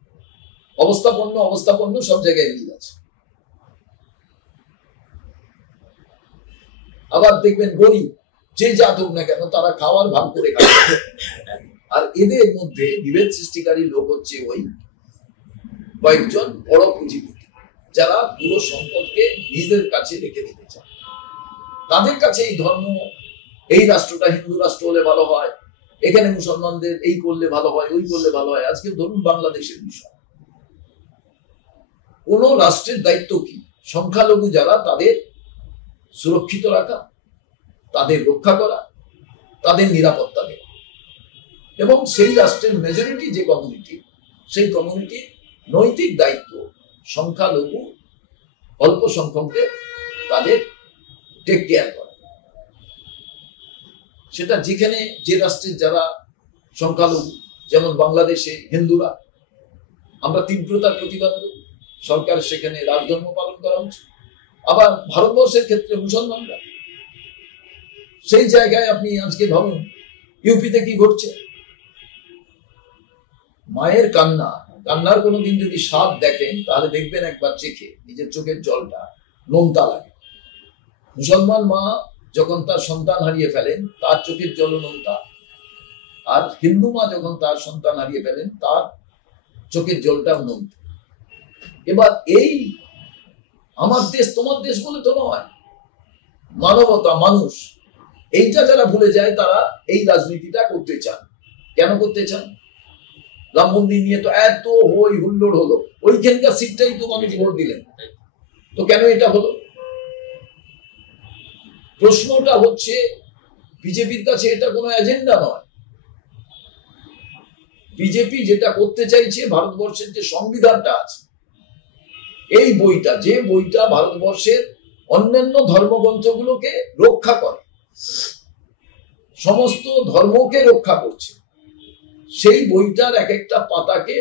অবস্থাপন্ন সব জায়গায় মিল আছে। আবার দেখবেন গরিব যে জাত হোক না কেন, তারা খাওয়ার ভাগ করে খায়। আর এদের মধ্যে বিভেদ সৃষ্টিকারী লোক হচ্ছে ওই কয়েকজন বড় পুঁজিপতি, যারা পুরো সম্পদকে নিজেদের কাছে রেখে দিতে চায়। তাদের কাছে এই ধর্ম, এই রাষ্ট্রটা হিন্দু রাষ্ট্র হলে ভালো হয়, এখানে মুসলমানদের এই করলে ভালো হয়, ওই করলে ভালো হয়। আজকে ধরুন বাংলাদেশের বিষয়, কোন রাষ্ট্রের দায়িত্ব কি? সংখ্যালঘু যারা, তাদের সুরক্ষিত রাখা, তাদের রক্ষা করা, তাদের নিরাপত্তা দেওয়া। এবং সেই রাষ্ট্রের মেজরিটি যে কমিউনিটি, সেই কমিউনিটির নৈতিক দায়িত্ব সংখ্যালঘু অল্প সংখ্যকদের তাদের টেক কেয়ার করা। সেটা যেখানে যে রাষ্ট্রের যারা সংখ্যালঘু, যেমন বাংলাদেশে হিন্দুরা, আমরা তীব্রতার প্রতিবাদ করি, সরকার সেখানে রাজধর্ম পালন করা উচিত। আবার ভারতবর্ষের ক্ষেত্রে মুসলমানরা, সেই জায়গায় আপনি আজকে ভাবুন ইউপিতে কি ঘটছে। মায়ের কান্নার কোনোদিন যদি স্বাদ দেখেন, তাহলে দেখবেন একবার চেখে নিজের চোখের জলটা নোনতা লাগে। মুসলমান মা যখন তার সন্তান হারিয়ে ফেলেন, তার চোখের জল নোনতা। আর হিন্দু মা যখন তার সন্তান হারিয়ে ফেলেন, তার চোখের জলটা নোনতা। এবার এই আমার দেশ তোমার দেশ বলে তো নয়, মানবতা, মানুষ, এইটা যারা ভুলে যায়, তারা এই রাজনীতিটা করতে চান। কেন করতে চান? রাম মন্দির নিয়ে তো এত হই হুল্লোড় হলো, ওইখানকার সিটটাই তো মানুষ ভোট দিলেন, তো কেন এটা হলো? প্রশ্নটা হচ্ছে, বিজেপির কাছে এটা কোনো এজেন্ডা নয়। বিজেপি যেটা করতে চাইছে, ভারতবর্ষের যে সংবিধানটা আছে, এই বইটা, যে বইটা ভারতবর্ষের অন্যান্য ধর্মগ্রন্থগুলোকে রক্ষা করে, সমস্ত ধর্মকে রক্ষা করছে, সেই বইটার এক একটা পাতাকে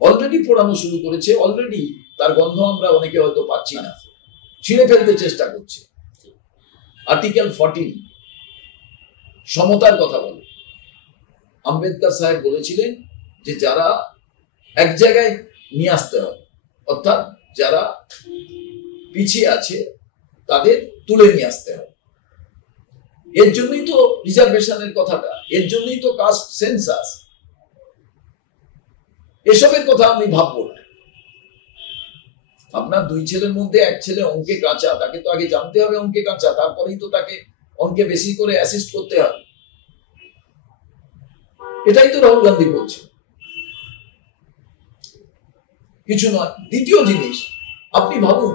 অলরেডি পড়ানো শুরু করেছে। অলরেডি তার গন্ধ আমরা অনেকে হয়তো পাচ্ছি না, ছিঁড়ে ফেলতে চেষ্টা করছে। আর্টিকেল 14 সমতার কথা বলে। আম্বেদকর সাহেব বলেছিলেন যে যারা এক জায়গায় নিয়ে আসতে হবে, অর্থাৎ যারা পিছিয়ে আছে তাদের তুলে নিয়ে আসতে হবে। এর জন্যই তো রিজার্ভেশনের কথাটা, এর জন্যই তো কাস্ট সেন্সাস। এসবের কথা আমি ভাববো না। আপনার দুই ছেলের মধ্যে এক ছেলে অঙ্কে কাঁচা, তাকে তো আগে জানতে হবে অঙ্কে কাঁচা, তারপরেই তো তাকে অঙ্কে বেশি করে অ্যাসিস্ট করতে হবে। এটাই তো রাহুল গান্ধী বলছে, কিছু নয়। দ্বিতীয় জিনিস, আপনি ভাবুন,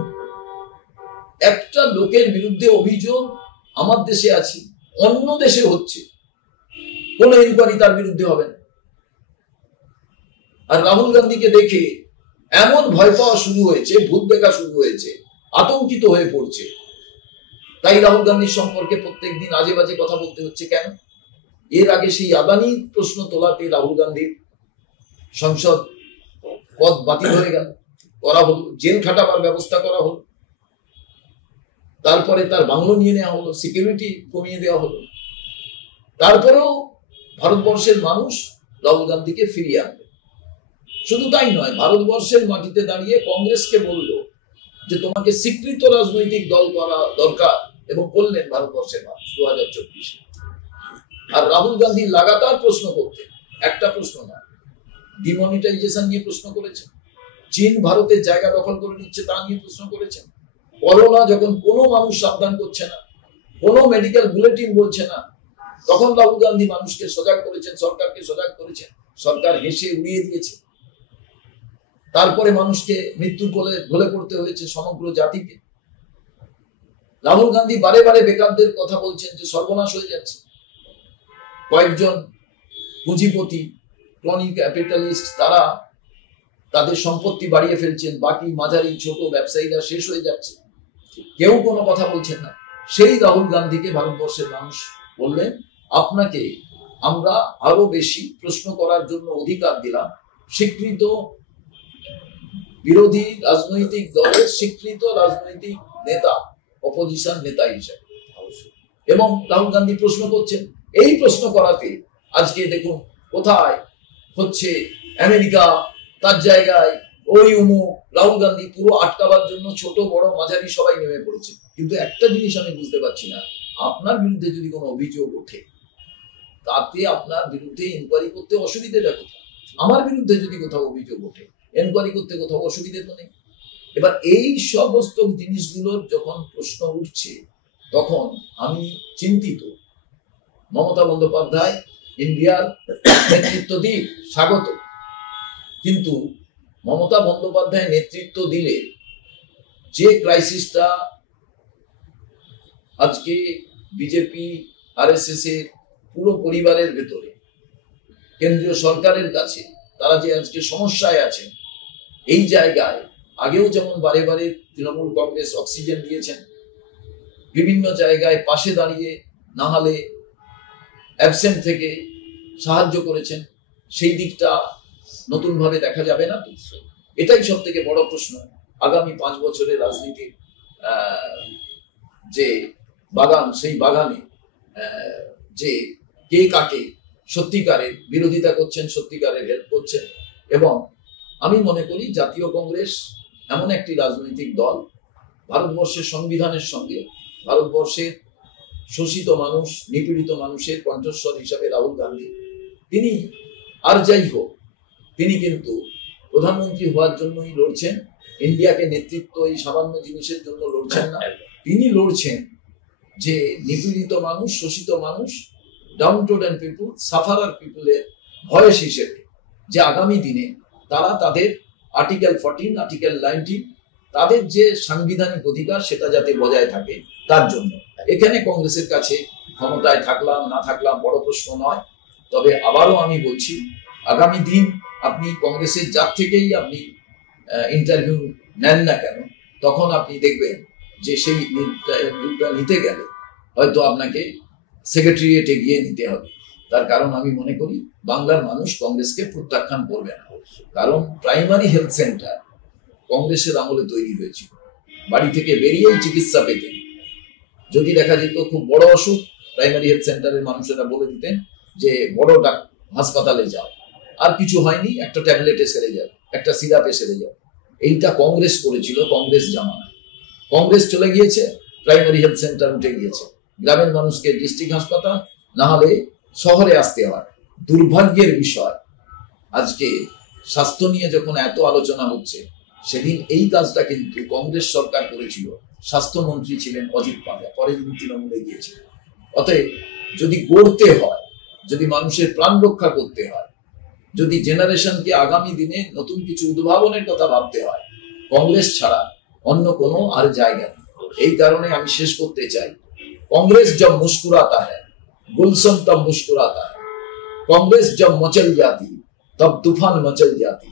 একটা লোকের বিরুদ্ধে অভিযোগ আমার দেশে আছে, অন্য দেশে হচ্ছে, কোন ইনকোয়ারি তার বিরুদ্ধে হবে না। আর রাহুল গান্ধীকে দেখে এমন ভয় পাওয়া শুরু হয়েছে, ভূত দেখা শুরু হয়েছে, আতঙ্কিত হয়ে পড়ছে। তাই রাহুল গান্ধীর সম্পর্কে প্রত্যেকদিন আজে বাজে কথা বলতে হচ্ছে কেন? এর আগে সেই আদানি প্রশ্ন তোলাতে রাহুল গান্ধীর সংসদ পদ বাতিল হয়ে গেল, করা হলো, জেল খাটাবার ব্যবস্থা করা হলো, তারপরে তার বাংলো নিয়ে নেওয়া হলো, সিকিউরিটি কমিয়ে দেওয়া হলো। তারপরেও ভারতবর্ষের মানুষ রাহুল গান্ধীকে ফিরিয়ে আনবে। শুধু তাই নয়, ভারতবর্ষের মাটিতে দাঁড়িয়ে কংগ্রেসকে বলল যে তোমাকে স্বীকৃত রাজনৈতিক দল করা দরকার, এবং করলেন ভারতবর্ষের মানুষ 2024। আর রাহুল গান্ধী লাগাতার প্রশ্ন করতেন, একটা প্রশ্ন না, ডিমনিটাইজেশন নিয়ে প্রশ্ন করেছেন, চীন ভারতের জায়গা দখল করে নিচ্ছে তা নিয়ে প্রশ্ন করেছেন, করোনা যখন কোনো মানুষ সাবধান করছে না, কোনো মেডিকেল বুলেটিন বলছে না, তখন রাহুল গান্ধী মানুষকে সজাগ করেছেন, সরকারকে সজাগ করেছেন, সরকার হেসে উড়িয়ে দিয়েছে। তারপরে মানুষকে মৃত্যুর কোলে ঢলে পড়তে হয়েছে, সমগ্র জাতিকে। রাহুল গান্ধী বারে বারে বেকারদের কথা বলছেন যে সর্বনাশ হয়ে যাচ্ছে। কয়েকজন পুঁজিপতি, ক্রনি ক্যাপিটালিস্ট, তারা তাদের সম্পত্তি বাড়িয়ে ফেলছেন, বাকি মাঝারি ছোট ব্যবসায়ীরা শেষ হয়ে যাচ্ছে, কেউ কোনো কথা বলছেন না। সেই রাহুল গান্ধীকে ভারতবর্ষের মানুষ বললেন, আপনাকে আমরা আরো বেশি প্রশ্ন করার জন্য অধিকার দিলাম, স্বীকৃত বিরোধী রাজনৈতিক দলের স্বীকৃত রাজনৈতিক নেতা, অপোজিশন নেতা হিসেবে। এবং রাহুল গান্ধী প্রশ্ন করছেন, এই প্রশ্ন করাতে আজকে দেখুন কোথায় হচ্ছে আমেরিকা, তার জায়গায় ওই উমুক, রাহুল গান্ধী পুরো আটকাবার জন্য ছোট বড় মাঝারি সবাই নেমে পড়েছে। কিন্তু একটা জিনিস আমি বুঝতে পারছি না, আপনার বিরুদ্ধে যদি কোনো অভিযোগ ওঠে, তাতে আপনার বিরুদ্ধে ইনকোয়ারি করতে অসুবিধেটা কোথায়? আমার বিরুদ্ধে যদি কোথাও অভিযোগ ওঠে, এনকোয়ারি করতে কোথাও অসুবিধে তো নেই। এবার এই সমস্ত জিনিসগুলোর যখন প্রশ্ন উঠছে, তখন আমি চিন্তিত। মমতা বন্দ্যোপাধ্যায় ইন্ডিয়ার নেতৃত্ব দিক, স্বাগত, কিন্তু মমতা বন্দ্যোপাধ্যায় নেতৃত্ব দিলে যে ক্রাইসিসটা আজকে বিজেপি আরএসএস এর পুরো পরিবারের ভেতরে, কেন্দ্রীয় সরকারের কাছে তারা যে আজকে সমস্যায় আছেন, এই জায়গায় আগেও যেমন বারে বারে তৃণমূল কংগ্রেস অক্সিজেন দিয়েছেন, বিভিন্ন জায়গায় পাশে দাঁড়িয়ে না হলে অ্যাবসেন্ট থেকে সাহায্য করেছেন, সেই দিকটা নতুন ভাবে দেখা যাবে না? এটাই সব থেকে বড় প্রশ্ন। আগামী 5 বছরের রাজনীতির যে বাগান, সেই বাগানে যে কে কাকে সত্যিকারের বিরোধিতা করছেন, সত্যিকারের হেল্প করছেন। এবং আমি মনে করি জাতীয় কংগ্রেস এমন একটি রাজনৈতিক দল, ভারতবর্ষের সংবিধানের সঙ্গে ভারতবর্ষের শোষিত মানুষ, নিপীড়িত মানুষের কণ্ঠস্বর হিসাবে রাহুল গান্ধী, তিনি আর যাই হোক, তিনি কিন্তু প্রধানমন্ত্রী হওয়ার জন্যই লড়ছেন। ইন্ডিয়াকে নেতৃত্ব এই সামান্য জিনিসের জন্য লড়ছেন না, তিনি লড়ছেন যে নিপীড়িত মানুষ, শোষিত মানুষ, ডাউন টোডেন পিপুল, সাফারার পিপুলের ভয়েস হিসেবে, যে আগামী দিনে তারা তাদের আর্টিকেল 14, আর্টিকেল 19, তাদের যে সাংবিধানিক অধিকার সেটা যাতে বজায় থাকে, তার জন্য। এখানে কংগ্রেসের কাছে ক্ষমতায় থাকলাম না থাকলাম বড় প্রশ্ন নয়। তবে আবারও আমি বলছি, আগামী দিন আপনি কংগ্রেসের যার থেকেই আপনি ইন্টারভিউ নেন না কেন, তখন আপনি দেখবেন যে সেই ইন্টারভিউটা নিতে গেলে হয়তো আপনাকে সেক্রেটারিয়েটে গিয়ে নিতে হবে। তার কারণ আমি মনে করি বাংলার মানুষ কংগ্রেসকে প্রত্যাখ্যান করবে না। কারণ প্রাইমারি হেলথ সেন্টার কংগ্রেসের আমলে তৈরি হয়েছিল, বাড়ি থেকে বেরিয়েই চিকিৎসা পেতেন। যদি দেখা যেত খুব বড় অসুখ, প্রাইমারি হেলথ সেন্টারের মানুষেরা বলে দিতেন যে বড় হাসপাতালে যাও, আর কিছু হয়নি, একটা ট্যাবলেটে সেরে যাবে, একটা সিরাপে সেরে যাবে। এইটা কংগ্রেস করেছিল কংগ্রেস জামানায়। কংগ্রেস চলে গিয়েছে, প্রাইমারি হেলথ সেন্টার উঠে গিয়েছে, গ্রামের মানুষকে ডিস্ট্রিক্ট হাসপাতাল না হলে শহরে আসতে হয়। দুর্ভাগ্যের বিষয়, আজকে স্বাস্থ্য নিয়ে যখন এত আলোচনা হচ্ছে, সেদিন এই কাজটা কিন্তু কংগ্রেস সরকার করেছিল। স্বাস্থ্যমন্ত্রী ছিলেন অজিত পান্ডা, পরে তিনি তৃণমূলে গিয়েছিলেন। অতএব যদি গড়তে হয়, যদি মানুষের প্রাণ রক্ষা করতে হয়, যদি জেনারেশনকে আগামী দিনে নতুন কিছু উদ্ভাবনের কথা ভাবতে হয়, কংগ্রেস ছাড়া অন্য কোনো আর জায়গা নেই। এই কারণে আমি শেষ করতে চাই, कांग्रेस जब मुस्कुराता है गुलशन तब मुस्कुराता है, कांग्रेस जब मचल जाती तब तूफान मचल जाती,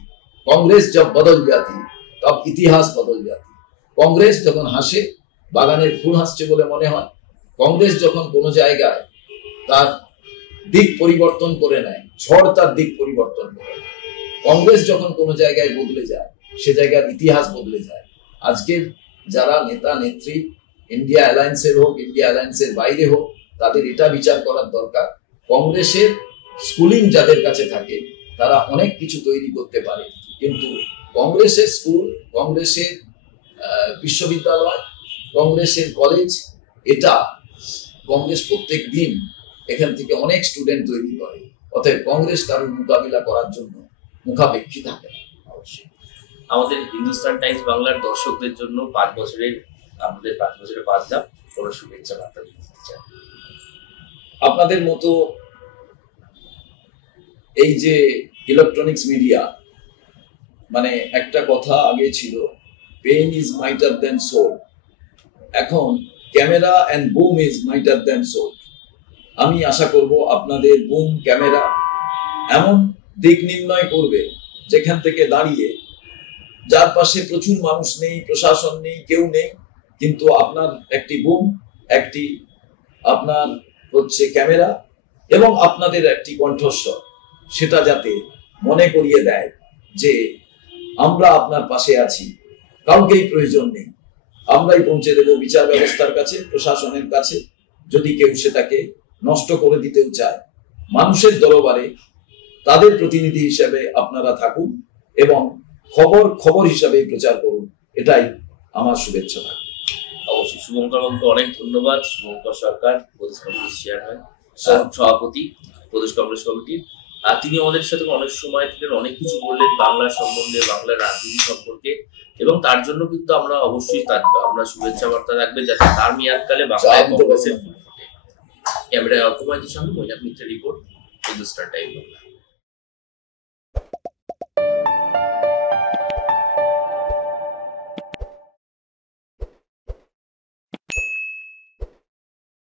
कांग्रेस जब बदल जाती तब इतिहास बदल जाती। कांग्रेस যখন হাসে বাগানের ফুল হাসছে বলে মনে হয়, कांग्रेस যখন কোনো জায়গায় তার দিক পরিবর্তন করে নেয়, ঝড় তার দিক পরিবর্তন করে, कांग्रेस যখন কোনো জায়গায় বদলে যায়, সে জায়গার ইতিহাস বদলে যায়। আজকের যারা নেতা নেত্রী ইন্ডিয়া অ্যালায়েন্সের হোক, ইন্ডিয়া অ্যালায়েন্সের বাইরে হোক, তাদের এটা বিচার করার দরকার, কংগ্রেসের স্কুলিং যাদের কাছে থাকে তারা অনেক কিছু তৈরি করতে পারে, কিন্তু কংগ্রেসের স্কুল, কংগ্রেসের বিশ্ববিদ্যালয়, কংগ্রেসের কলেজ, এটা কংগ্রেস প্রত্যেক দিন এখান থেকে অনেক স্টুডেন্ট তৈরি করে। অতএব কংগ্রেস কারোর মোকাবিলা করার জন্য মুখাপেক্ষী থাকে না। অবশ্যই আমাদের হিন্দুস্তান টাইমস বাংলার দর্শকদের জন্য 5 বছরের বাদ দাম কোনো শুভেচ্ছা বার্তা দিতে চাই। আপনাদের মতো এই যে ইলেকট্রনিক্স মিডিয়া, মানে একটা কথা আগে ছিল pen is mightier than sword, এখন camera and boom is mightier than sword. আমি আশা করব আপনাদের বুম ক্যামেরা এমন দিক নির্ণয় করবে যেখান থেকে দাঁড়িয়ে, যার পাশে প্রচুর মানুষ নেই, প্রশাসন নেই, কেউ নেই, কিন্তু আপনার একটি বুম, একটি আপনার হচ্ছে ক্যামেরা এবং আপনাদের একটি কণ্ঠস্বর, সেটা যাতে মনে করিয়ে দেয় যে আমরা আপনার পাশে আছি, কাউকেই প্রয়োজন নেই, আমরাই পৌঁছে দেব বিচার ব্যবস্থার কাছে, প্রশাসনের কাছে। যদি কেউ সেটাকে নষ্ট করে দিতেও চায়, মানুষের দরবারে তাদের প্রতিনিধি হিসেবে আপনারা থাকুন এবং খবর হিসাবে প্রচার করুন, এটাই আমার শুভেচ্ছা থাকবে। অবশ্যই শুভঙ্কর বাবুকে অনেক ধন্যবাদ। শুভঙ্কর সরকার, প্রদেশ কংগ্রেস চেয়ারম্যান, সভাপতি প্রদেশ কংগ্রেস কমিটির, আর তিনি আমাদের সাথে অনেক সময় ছিলেন, অনেক কিছু বললেন বাংলা সম্বন্ধে, বাংলার রাজনীতি সম্পর্কে, এবং তার জন্য কিন্তু আমরা অবশ্যই আমরা শুভেচ্ছা বার্তা রাখবে যাতে তার মেয়াদকালে বাংলায় কংগ্রেসের ফুল ফোটে। ক্যামেরায় অকুমাইদের সঙ্গে মৈনাক মিত্রের রিপোর্ট, হিন্দুস্তান টাইমস বাংলা।